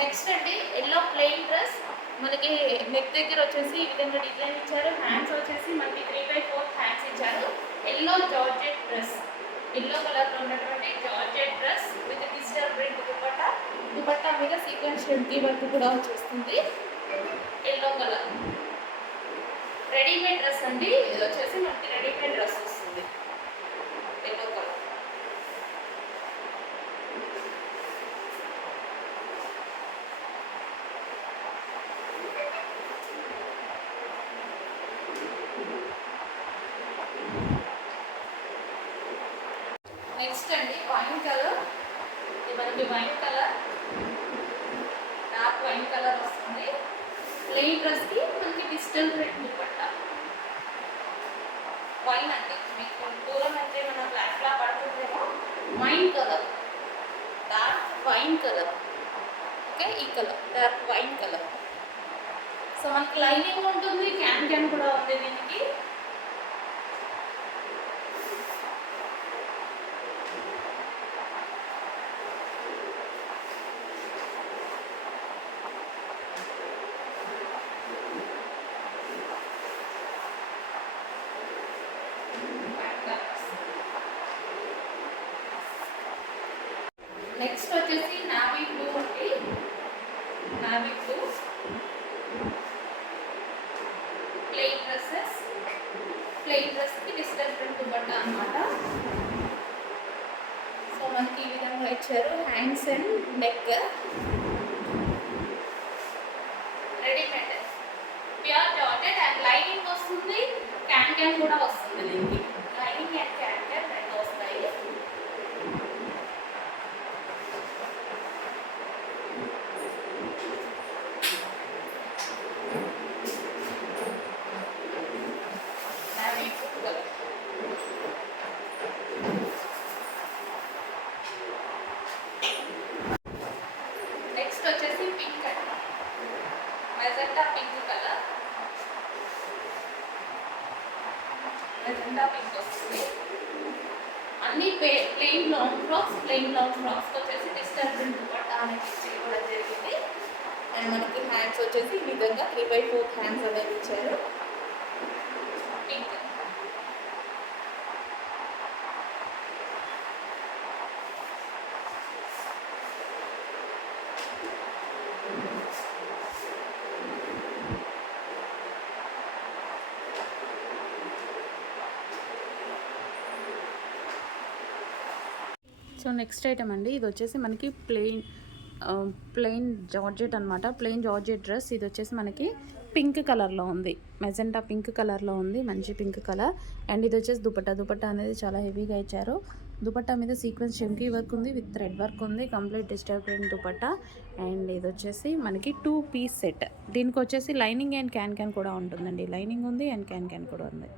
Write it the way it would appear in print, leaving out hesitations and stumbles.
నెక్స్ట్ అండి yellow plain dress మనకి నెక్ దగ్గర వచ్చేసి ఈ విధంగా డిజైన్ ఇచ్చారు. హ్యాండ్స్ వచ్చేసి మనకి 3/4 హ్యాండ్స్ ఇచ్చారు. ఎల్లో జార్జెట్ డ్రెస్, ఎల్లో కలర్లో ఉన్నటువంటి georgette dress with digital print dupatta. దుపట్టా మీద సీక్వెన్స్ షెడ్కి వర్క్ కూడా వచ్చేస్తుంది. ఎల్లో కలర్ రెడీమేడ్ డ్రెస్ అండి. ఇది వచ్చేసి మనకి రెడీమేడ్ డ్రెస్ వస్తుంది ఎల్లో కలర్. నెక్స్ట్ అండి వైన్ కలర్. ఇది మనకి wine colour, dark wine colour వస్తుంది. ప్లెయిన్ డ్రెస్కి మనకి డిజిటల్ ప్రింట్ దుపట్టా. వైన్ అండి, మీకు దూరం అయితే మన బ్లాక్లా పడుతుందేమో. Wine colour, dark wine colour. Okay, ఈ colour dark wine colour. So మనకి లైనింగ్ ఉంటుంది, క్యాన్ కూడా ఉంది దీనికి. నెక్స్ట్ వచ్చేసి నావీ బ్లూ అండి. Navy blue plain dresses, plain డ్రెస్కి డిజిటల్ ప్రింట్ దుపట్టా అనమాట. సో మనకి ఈ విధంగా ఇచ్చారు. Hands and neck readymade pure georgette and lining వస్తుంది. క్యాన్ కూడా వస్తుంది దీనికి. లైనింగ్ అండ్ క్యాన్ రెండు వస్తాయి. నెక్స్ట్ వచ్చేసి పింక్ అండి, magenta pink colour. Magenta pink వస్తుంది. అన్ని ప్లెయిన్ లాంగ్ ఫ్రాక్స్ వచ్చేసి డిజిటల్ ప్రింట్ దుపట్టా అనేది చేయడం జరిగింది. అండ్ మనకి హ్యాండ్స్ వచ్చేసి ఈ విధంగా 3/4 హ్యాండ్స్ అనేది ఇచ్చారు. పింక్ సో నెక్స్ట్ ఐటమ్ అండి, ఇది వచ్చేసి మనకి ప్లెయిన్ జార్జెట్ అనమాట. Plain georgette dress. ఇది వచ్చేసి మనకి పింక్ కలర్లో ఉంది, మెజెంటా పింక్ కలర్లో ఉంది, మంచి పింక్ కలర్. అండ్ ఇది వచ్చేసి దుపట్టా అనేది చాలా హెవీగా ఇచ్చారు. దుపట్టా మీద సీక్వెన్స్ చెమ్కీ వర్క్ ఉంది, విత్ థ్రెడ్ వర్క్ ఉంది, కంప్లీట్ డిజిటల్ ప్రింట్ దుపట్టా. అండ్ ఇది వచ్చేసి మనకి 2 పీస్ సెట్. దీనికి వచ్చేసి లైనింగ్ అండ్ క్యాన్ కూడా ఉంటుందండి. లైనింగ్ ఉంది అండ్ క్యాన్ కూడా ఉంది.